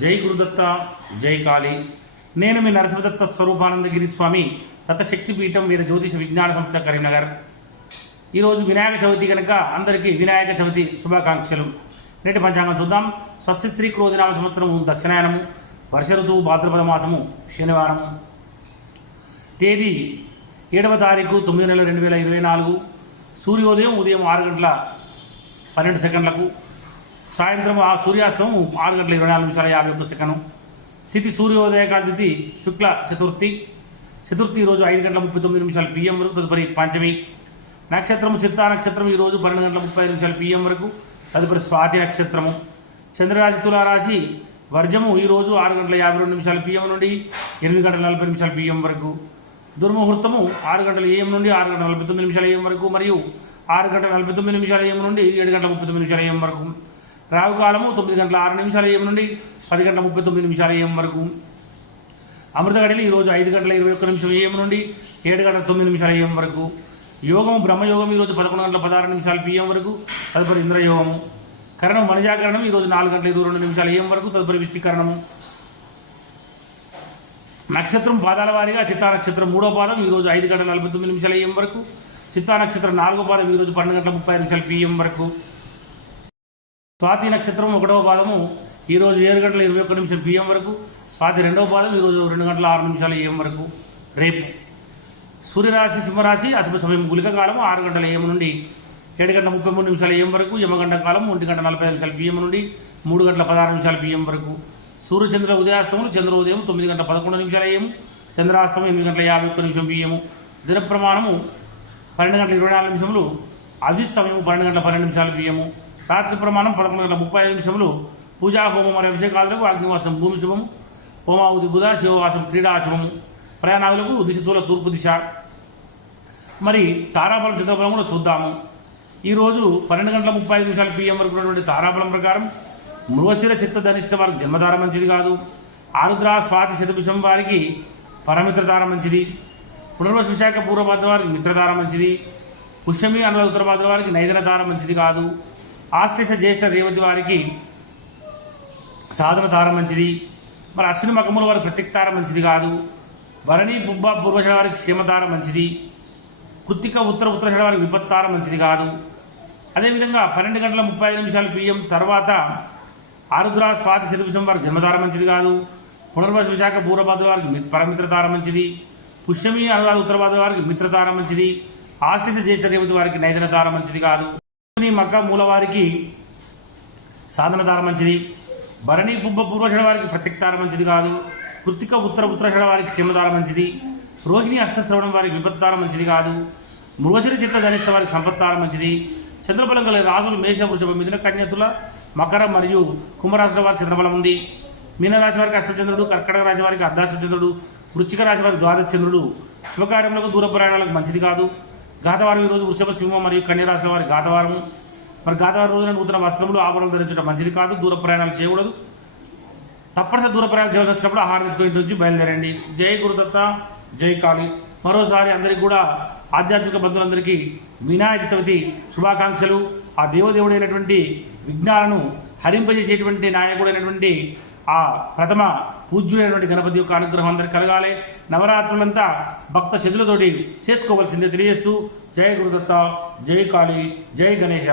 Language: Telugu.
జై గురుదత్త జై కాళీ. నేను మీ నరసింహదత్త స్వరూపానందగిరి స్వామి దత్తశక్తి పీఠం మీద జ్యోతిష విజ్ఞాన సంస్థ కరీంనగర్. ఈరోజు వినాయక చవితి కనుక అందరికీ వినాయక చవితి శుభాకాంక్షలు. నేటి పంచాంగం చూద్దాం. స్వస్తి స్త్రీ క్రోధినామ సంవత్సరము దక్షిణాయనము. వర్ష ఋతువు భాద్రపద మాసము శనివారము తేదీ ఏడవ తారీఖు తొమ్మిది నెలల రెండు వేల ఇరవై నాలుగు. సూర్యోదయం ఉదయం ఆరు గంటల పన్నెండు సెకండ్లకు. సాయంత్రం ఆ సూర్యాస్తమం ఆరు గంటల ఇరవై నాలుగు నిమిషాల యాభై ఒక్క సెకను. తిథి సూర్యోదయకాల తిథి శుక్ల చతుర్థి. చతుర్థి రోజు ఐదు గంటల ముప్పై తొమ్మిది నిమిషాల పిఎం వరకు తదుపరి పంచమి. నక్షత్రము చిత్తా నక్షత్రం ఈరోజు పన్నెండు గంటల ముప్పై ఐదు నిమిషాలు పిఎం వరకు తదుపరి స్వాతి నక్షత్రము. చంద్రరాశి తులారాశి వర్జము ఈరోజు ఆరు గంటల యాభై రెండు నిమిషాల పిఎం నుండి ఎనిమిది గంటల నలభై నిమిషాల పిఎం వరకు. దుర్ముహూర్తము ఆరు గంటల ఏఎం నుండి ఆరు గంటల నలభై తొమ్మిది నిమిషాల ఏఎం వరకు మరియు ఆరు గంటల నలభై తొమ్మిది నిమిషాల ఏఎం నుండి ఏడు గంటల ముప్పై తొమ్మిది నిమిషాల ఏఎం వరకు. రావు కాలము తొమ్మిది గంటల ఆరు నిమిషాల ఏం నుండి పది గంటల ముప్పై తొమ్మిది నిమిషాల ఏఎం వరకు. అమృత ఈరోజు ఐదు గంటల ఇరవై ఒక్క నిమిషం ఏం నుండి ఏడు గంటల తొమ్మిది నిమిషాల ఏం వరకు. యోగం బ్రహ్మయోగం ఈరోజు పదకొండు గంటల పదహారు నిమిషాలు పిఎం వరకు తదుపరి ఇంద్రయోగము. కరణం వనజాకరణం ఈరోజు నాలుగు గంటల ఇరవై రెండు నిమిషాలు ఏం వరకు తదుపరి విష్టికరణము. నక్షత్రం పాదాల వారీగా చిత్తా నక్షత్రం మూడో పాదం ఈరోజు ఐదు గంటల నలభై తొమ్మిది నిమిషాల ఏఎం వరకు. చిత్తా నక్షత్రం నాలుగో పాదం ఈరోజు పన్నెండు గంటల ముప్పై నిమిషాల పిఎం వరకు. స్వాతి నక్షత్రం ఒకటవ పాదము. ఈరోజు ఏడు గంటల ఇరవై ఒక్క నిమిషం పిఎం వరకు. స్వాతి రెండవ పాదం ఈరోజు రెండు గంటల ఆరు నిమిషాల ఏఎం వరకు. రేపు సూర్యరాశి సింహరాశి అశుభ సమయం గులిక కాలము ఆరు గంటల ఏఎం నుండి ఏడు గంటల ముప్పై మూడు నిమిషాల ఏఎం వరకు యమగంట కాలం ఒంటి గంట నలభై నిమిషాల పిఎం నుండి మూడు గంటల పదహారు నిమిషాల పిఎం వరకు. సూర్యచంద్ర ఉదయాస్తములు చంద్రోదయం తొమ్మిది గంటల పదకొండు నిమిషాల ఏము చంద్రాస్తమం ఎనిమిది గంటల యాభై ఒక్క నిమిషం బియ్యము దిన ప్రమాణము పన్నెండు గంటల ఇరవై నాలుగు నిమిషములు అవిస్ సమయం పన్నెండు గంటల పన్నెండు నిమిషాలు బియ్యము రాత్రి ప్రమాణం పదకొండు గంటల ముప్పై ఐదు నిమిషములు పూజా హోమం మరియు అభిషేకాలకు అగ్నివాసం భూమి శుభము హోమావతి బుధ శివవాసం క్రీడా ప్రయాణాలకు దిశశూల తూర్పు దిశ. మరి తారాబలం చిత్రబలం కూడా చూద్దాము. ఈరోజు పన్నెండు గంటల ముప్పై ఐదు నిమిషాల పిఎం వరకు ఉన్నటువంటి తారాబలం ప్రకారం మృగశిర చిత్త ధనిష్ట వారికి జన్మధార మంచిది కాదు. ఆరుద్ర స్వాతి శతభిషం వారికి పరమిత్రధార మంచిది. పునర్వస విశాఖ పూర్వభద్ర వారికి మిత్రధార మంచిది. పుష్యమి అనురాధ ఉత్తరభద్ర వారికి నైదనధార మంచిది కాదు. ఆశ్లేష జ్యేష్ఠ రేవతి వారికి సాధన తార మంచిది. మరి అశ్విని మకముల వారి ప్రత్యక్తార మంచిది కాదు. భరణి బుబ్బ పూర్వషడ వారికి క్షేమతార మంచిది. కృత్తిక ఉత్తర ఉత్తరషడ వారికి విపత్తార మంచిది కాదు. అదేవిధంగా పన్నెండు గంటల ముప్పై ఐదు నిమిషాలు పిఎం తర్వాత ఆరుద్ర స్వాతి శతభిషం వారికి జన్మతార మంచిది కాదు. పునర్వస విశాఖ పూర్వభద్ర వారికి పరమిత్రతార మంచిది. పుష్యమి అనురాధ ఉత్తరభద్ర వారికి మిత్రతార మంచిది. ఆశ్లేష జ్యేష్ఠ రేవతి వారికి నైదనతార మంచిది కాదు. అశ్విని మక్క మూల మంచిది. భరణి పుబ్బ పూర్వషణ వారికి ప్రత్యక్తార మంచిది కాదు. కృత్తిక ఉత్తర ఉత్తరషడ వారికి క్షేమతార మంచిది. రోహిణి హస్తశ్రవణం వారికి విపత్తార మంచిది కాదు. మృగశిర చిత్త ధనిష్ట వారికి సంపత్తార మంచిది. చంద్రబలం గల రాజులు మేష వృషభ మిథున కన్యతుల మకర మరియు కుంభరాశుల వారికి చంద్రబలం ఉంది. మీనరాశి వారికి అష్టచంద్రుడు కర్కటక రాశి వారికి అర్ధాష్టచంద్రుడు వృచ్చిక రాశి వారికి ద్వాదశ చంద్రుడు. శుభకార్యములకు దూర ప్రయాణాలకు మంచిది కాదు. గాతవారం ఈరోజు వృషభ సింహం మరియు కన్యరాశుల వారి గాతవారము మరి గాతవారం రోజున నూతన వస్త్రములు ఆభరణలు ధరించడం మంచిది కాదు దూర ప్రయాణాలు చేయకూడదు. తప్పనిసరి దూర ప్రయాణాలు చేయాల్సి వచ్చినప్పుడు ఆహారం తీసుకుని నుంచి బయలుదేరండి. జై గురుదత్త జై కాళీ. మరోసారి అందరికీ కూడా ఆధ్యాత్మిక బంధువులందరికీ వినాయక చవితి శుభాకాంక్షలు. ఆ దేవదేవుడైనటువంటి విఘ్నాలను హరింపజేసేటువంటి నాయకుడైనటువంటి ఆ ప్రథమ పూజ్యుడైనటువంటి గణపతి యొక్క అనుగ్రహం అందరికి కలగాలి. నవరాత్రులంతా భక్త శతులతోటి చేసుకోవలసిందే తెలియజేస్తూ జై గురుదత్త జై కాళీ జై గణేష.